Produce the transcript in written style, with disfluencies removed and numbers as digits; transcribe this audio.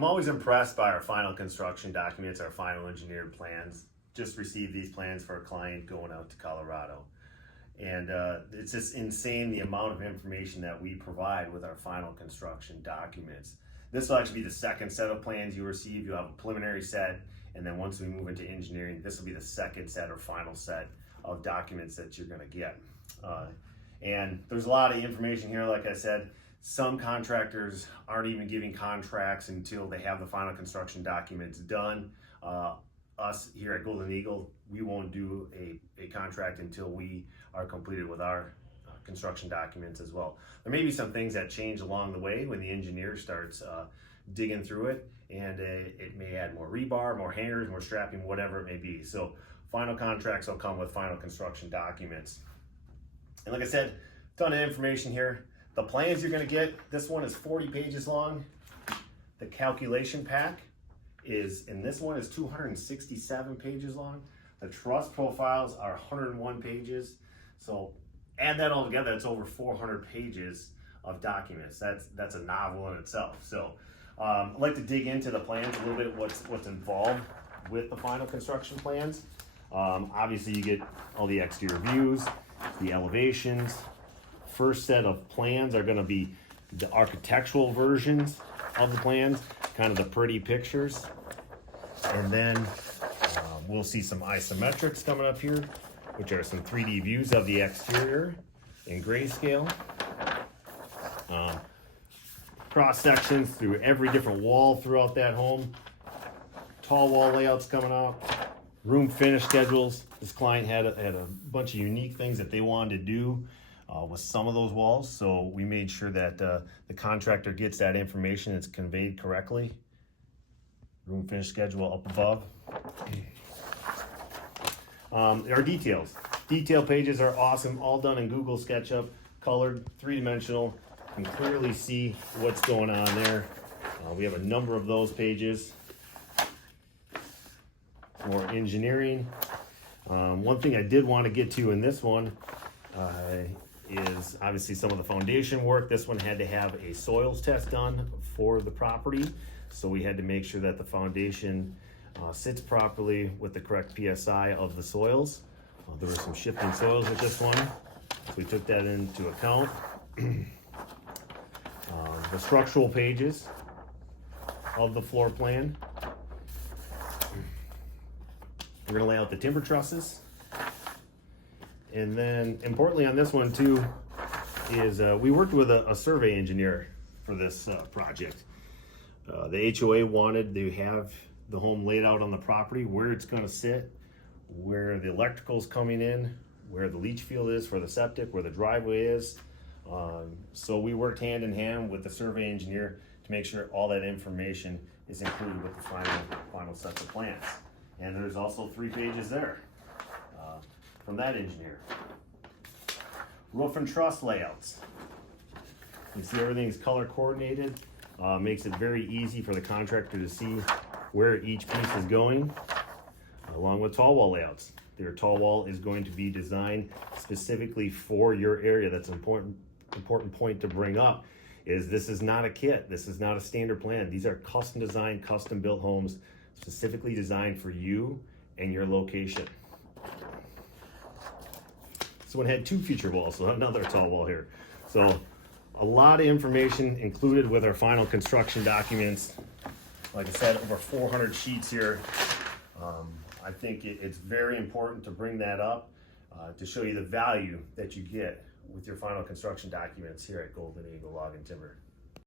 I'm always impressed by our final construction documents, our final engineered plans. Just received these plans for a client going out to Colorado. And it's just insane the amount of information that we provide with our final construction documents. This will actually be the second set of plans you receive. You'll have a preliminary set, and then once we move into engineering, this will be the second set or final set of documents that you're gonna get. And there's a lot of information here, like I said. Some contractors aren't even giving contracts until they have the final construction documents done. Us here at Golden Eagle, we won't do a contract until we are completed with our construction documents as well. There may be some things that change along the way when the engineer starts digging through it, and it may add more rebar, more hangers, more strapping, whatever it may be. So final contracts will come with final construction documents. And like I said, ton of information here. The plans you're gonna get, this one is 40 pages long. The calculation pack and this one is 267 pages long. The truss profiles are 101 pages. So add that all together, that's over 400 pages of documents. That's a novel in itself. So I'd like to dig into the plans a little bit, what's involved with the final construction plans. Obviously you get all the exterior views, the elevations. First set of plans are gonna be the architectural versions of the plans, kind of the pretty pictures. And then we'll see some isometrics coming up here, which are some 3D views of the exterior in grayscale. Cross sections through every different wall throughout that home. Tall wall layouts coming up. Room finish schedules. This client had a bunch of unique things that they wanted to do with some of those walls, so we made sure that the contractor gets that information, it's conveyed correctly. Room finish schedule up above. There are details. Detail pages are awesome, all done in Google SketchUp, colored, three-dimensional. You can clearly see what's going on there. We have a number of those pages. More engineering. One thing I did want to get to in this one is obviously some of the foundation work. This one had to have a soils test done for the property. So we had to make sure that the foundation sits properly with the correct PSI of the soils. There were some shifting soils with this one, so we took that into account. The structural pages of the floor plan. We're gonna lay out the timber trusses. And then importantly on this one too, is we worked with a survey engineer for this project. The HOA wanted to have the home laid out on the property, where it's gonna sit, where the electrical's coming in, where the leach field is for the septic, where the driveway is. So we worked hand in hand with the survey engineer to make sure all that information is included with the final sets of plans. And there's also 3 pages there from that engineer. Roof and truss layouts. You see everything's color coordinated. Makes it very easy for the contractor to see where each piece is going, along with tall wall layouts. Their tall wall is going to be designed specifically for your area. That's an important point to bring up, is this is not a kit. This is not a standard plan. These are custom designed, custom built homes specifically designed for you and your location. This one had 2 feature walls, so another tall wall here. So a lot of information included with our final construction documents. Like I said, over 400 sheets here. I think it's very important to bring that up to show you the value that you get with your final construction documents here at Golden Eagle Log and Timber.